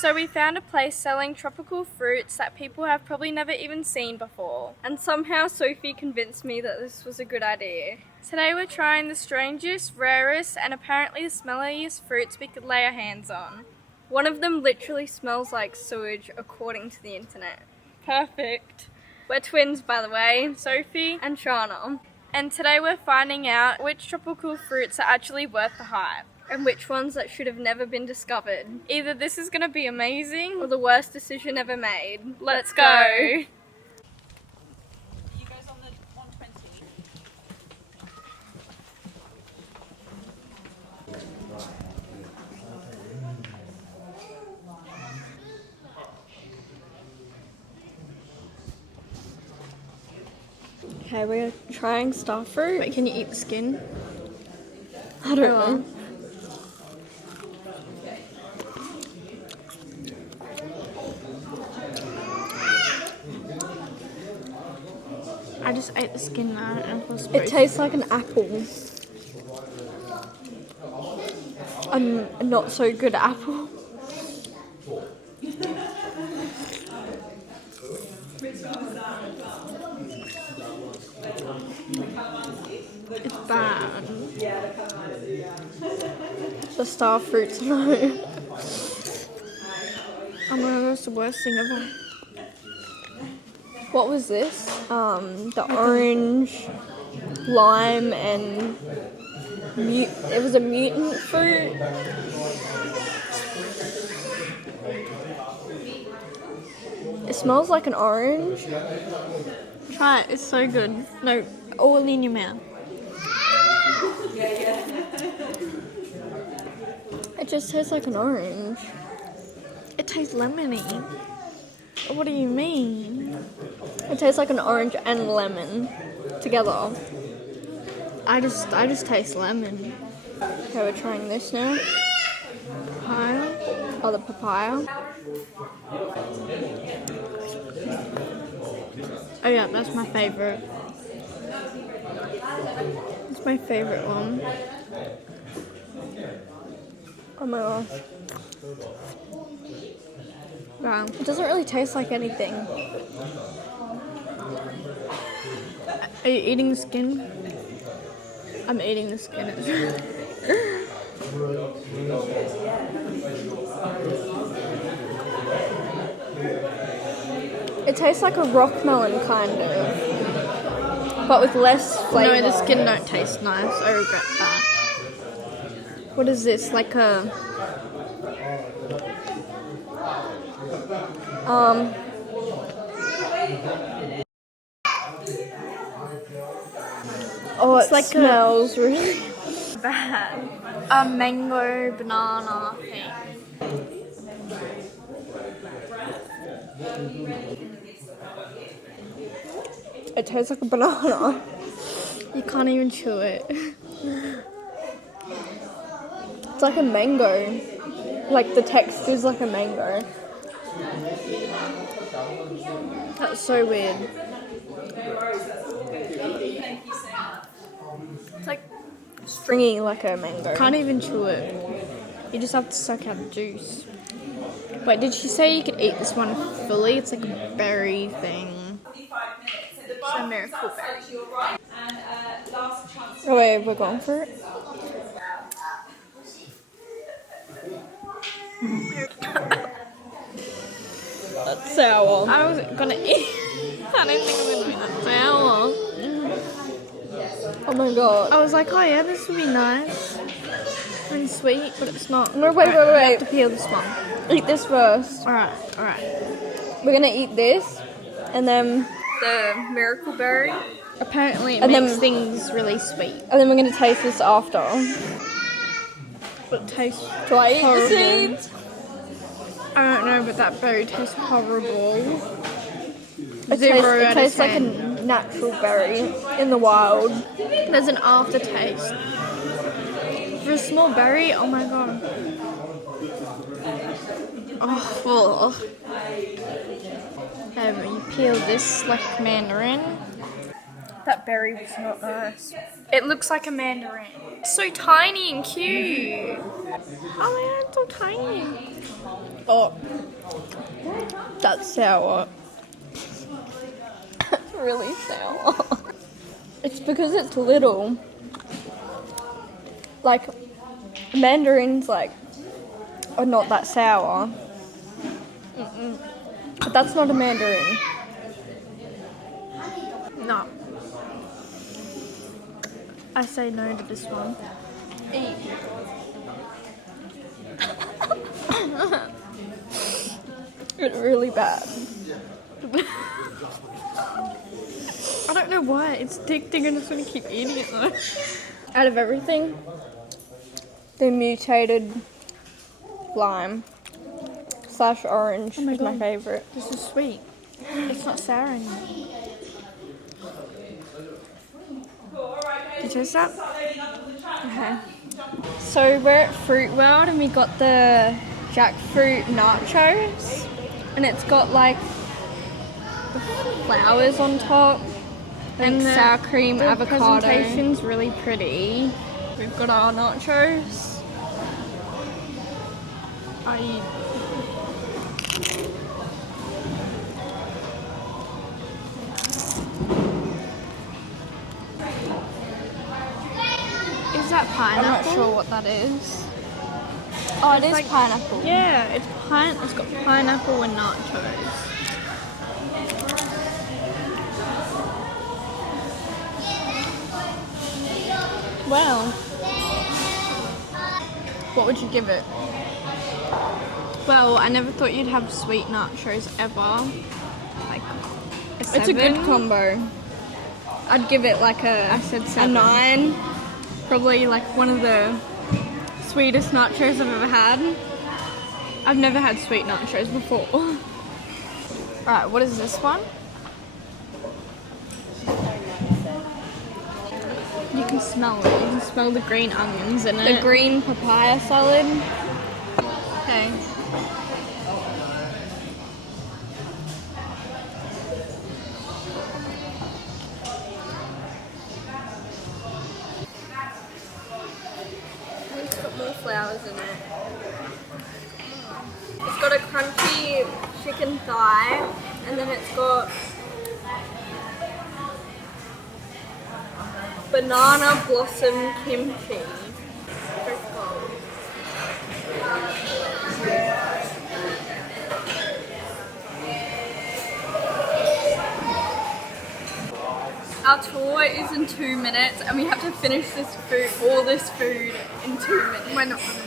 So we found a place selling tropical fruits that people have probably never even seen before. And somehow Sophie convinced me that this was a good idea. Today we're trying the strangest, rarest, and apparently the smelliest fruits we could lay our hands on. One of them literally smells like sewage according to the internet. Perfect. We're twins, by the way, Sophie and Shana. And today we're finding out which tropical fruits are actually worth the hype and which ones that should have never been discovered. Either this is going to be amazing or the worst decision ever made. Let's go! You guys on the 120? Okay, we're trying star fruit. Wait, can you eat the skin? I don't know. I just ate the skin now. I don't know if I'm supposed It tastes like an apple. A not so good apple. It's bad. The star fruits, no. Oh my god, that's the worst thing ever. What was this? The orange, lime, and it was a mutant fruit. It smells like an orange. Try it, it's so good. No, all in your mouth. It just tastes like an orange. It tastes lemony. What do you mean? It tastes like an orange and lemon together. I just taste lemon. Okay, we're trying this now. Papaya. Oh, the papaya. Oh yeah, that's my favorite. It's my favorite one. Oh my gosh. Wow. It doesn't really taste like anything. Are you eating the skin? I'm eating the skin. It tastes like a rock melon kind of, but with less flavour. No, the skin don't taste nice. I regret that. What is this? Like a... Oh, it like smells really bad. A mango banana thing. It tastes like a banana. You can't even chew it. It's like a mango. Like the texture's like a mango. That's so weird. It's like stringy like a mango. Can't even chew it. You just have to suck out the juice. Wait, did she say you could eat this one fully? It's like a berry thing. It's a miracle berry. Oh wait, we're going for it? That's sour. I was gonna eat. I didn't think it would be that sour. Oh my god. I was like, oh yeah, this would be nice and sweet, but it's not. No, wait, Alright, you wait. have to peel this one. Eat this first. Alright. We're gonna eat this, and then the miracle berry, Apparently it And makes then- things really sweet. and then we're gonna taste this after. But it tastes Do I eat horrible. the seeds? I don't know, but that berry tastes horrible. It 0 out of tastes like a 10. natural berry in the wild. There's an aftertaste. For a small berry, oh my god. Oh, okay, but you peel this like mandarin. That berry was not nice. It looks like a mandarin. It's so tiny and cute. Oh my god, it's so tiny. Oh, that's sour. It's really sour. It's because it's little. Like, mandarins, like, are not that sour. But that's not a mandarin. No. I say no to this one. Eat. It's really bad. I don't know why. It's addicting and I just want to keep eating it though. Out of everything, the mutated lime / orange is my favourite. This is sweet. It's not sour anymore. Did you taste that? Okay. So we're at Fruit World and we got the jackfruit nachos. And it's got like the flowers on top. And sour cream, avocado. The presentation's really pretty. We've got our nachos. Is that pineapple? I'm not sure what that is. Oh, it is like, pineapple. Yeah, it's got pineapple and nachos. Wow. What would you give it? Well, I never thought you'd have sweet nachos ever. Like, it's a good combo. I'd give it like a 9. Probably like one of the sweetest nachos I've ever had. I've never had sweet nachos before. Alright, what is this one? You can smell it. You can smell the green onions in it. The green papaya salad. Okay. It's got more flowers in it. It's got a crunchy chicken thigh, and then it's got banana blossom kimchi. Our tour is in 2 minutes and we have to finish all this food in 2 minutes. We're not gonna do it.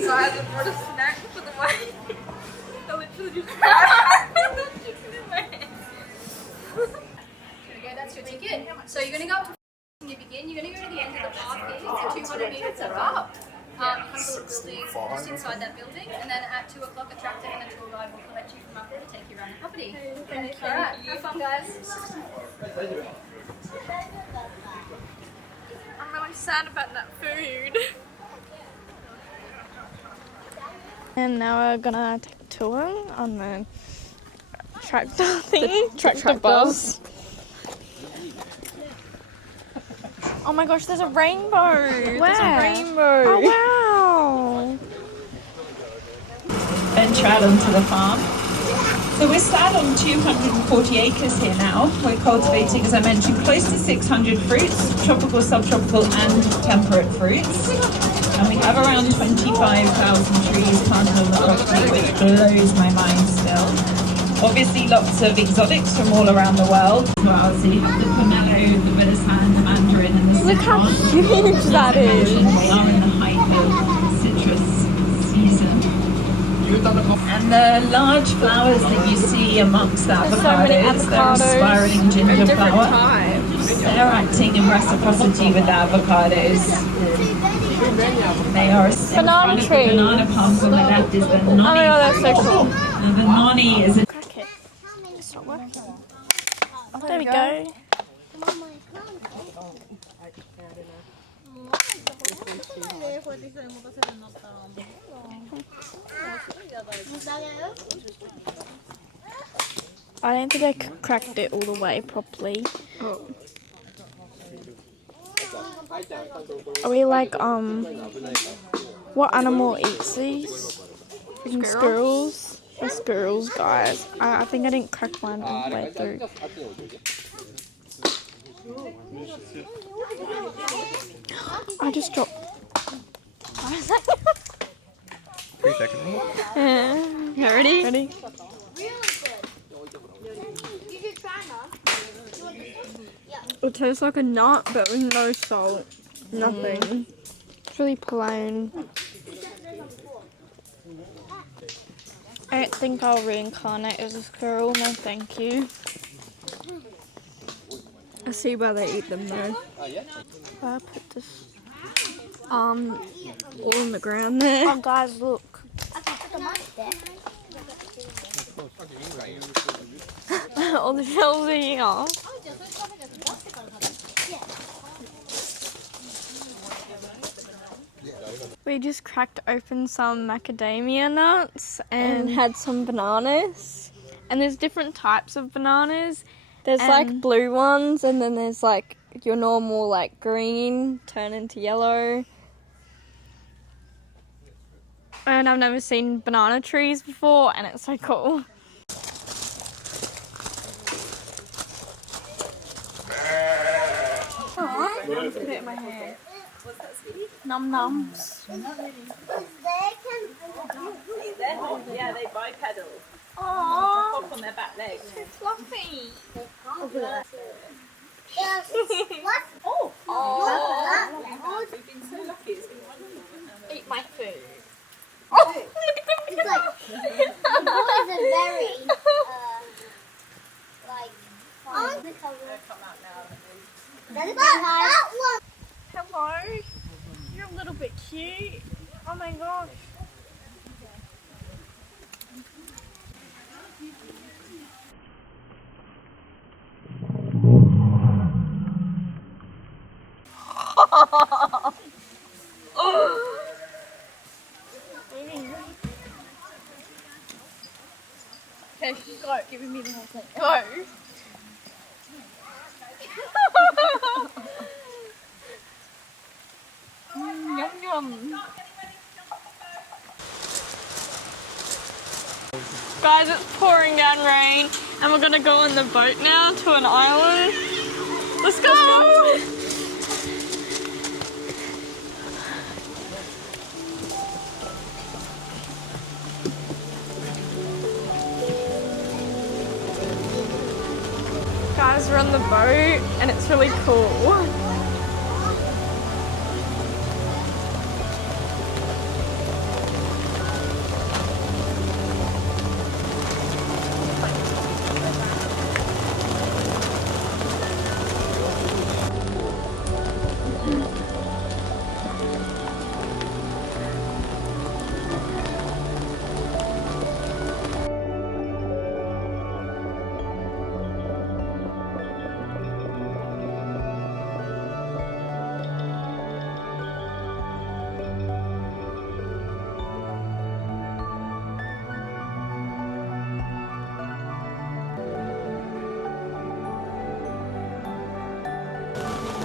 So I had brought a snack for the way. I literally just grabbed the chicken in my hand. There we go, that's your ticket. So you're going to go up to when you begin. You're going to go to the end of the park here, 200 metres up. Come to the building, just inside that building, and then at 2 o'clock, a tractor and a tour guide will collect you from up there to take you around the property. Thank you. Alright, have fun, guys. I'm really sad about that food. And now we're gonna take a tour on the tractor thingy. Tractor bus. Oh my gosh, there's a rainbow. Where? There's a rainbow. Oh wow. Venture out onto the farm. So we're sat on 240 acres here now. We're cultivating, as I mentioned, close to 600 fruits, tropical, subtropical and temperate fruits. And we have around 25,000 trees planted on the property, which blows my mind still. Obviously lots of exotics from all around the world as well. So you have the pomelo, the Vidasan, the mandarin and the citron. Look how huge that is. They are in the height of citrus season. And the large flowers that you see amongst the avocados, they're a spiraling ginger flower. Types. They're acting in reciprocity with the avocados. They are Banana the tree. banana palms on the left is the noni. Oh my god, that's so cool. And the noni is a Crack it. It's not working. Oh, there we go. I don't think I cracked it all the way properly. Oh. Are we like, what animal eats these? Freaking squirrels? They're squirrels, guys. I think I didn't crack one all the way through. I just dropped. 3 seconds. Ready? Ready? It tastes like a nut, but with no salt. Nothing. It's really plain. I don't think I'll reincarnate as a squirrel. No, thank you. I see why they eat them though. Where I put this? All on the ground there. Oh, guys, look. All the shells are here. We just cracked open some macadamia nuts and had some bananas. And there's different types of bananas. There's And- like blue ones, and then there's like your normal like green turn into yellow. And I've never seen banana trees before, and it's so cool. Put it in my hair. Num nums. Yeah, they bipedal. Aww, Hop on their back legs. fluffy. We've been so lucky. It's been wonderful. Eat my food. It's like the boys are very like fun. That is that one. Hello. You're a little bit cute. Oh my gosh. Okay, go. Giving me the whole thing. Go. Yum yum. Guys, it's pouring down rain, and we're gonna go on the boat now to an island. Let's go! Guys, we're on the boat, and it's really cool.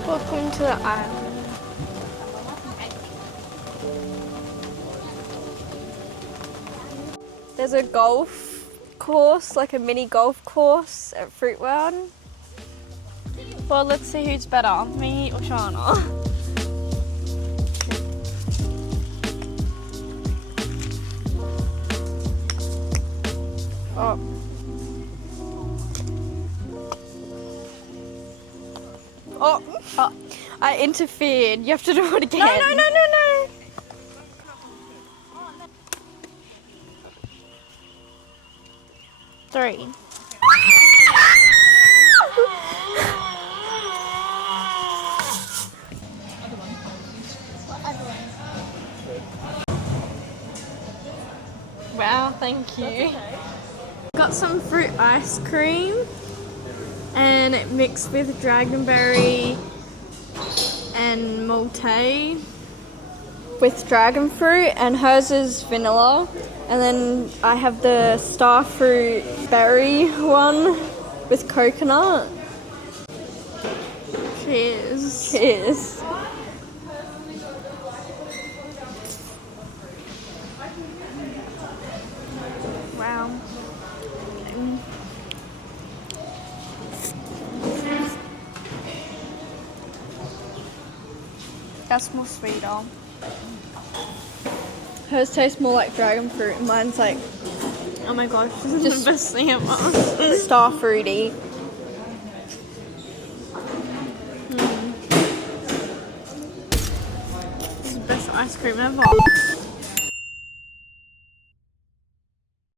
Welcome to the island. There's a golf course, like a mini golf course at Fruit World. Well, let's see who's better, me or Shana. Oh. Oh, I interfered. You have to do it again. No. 3. Wow, thank you. Got some fruit ice cream and it mixed with dragonberry and Maltese with dragon fruit, and hers is vanilla. And then I have the star fruit berry one with coconut. Cheers. Cheers. Wow. That's more sweeter. Hers tastes more like dragon fruit and mine's like, oh my gosh, this is just the best thing ever. Star fruity. This is the best ice cream ever.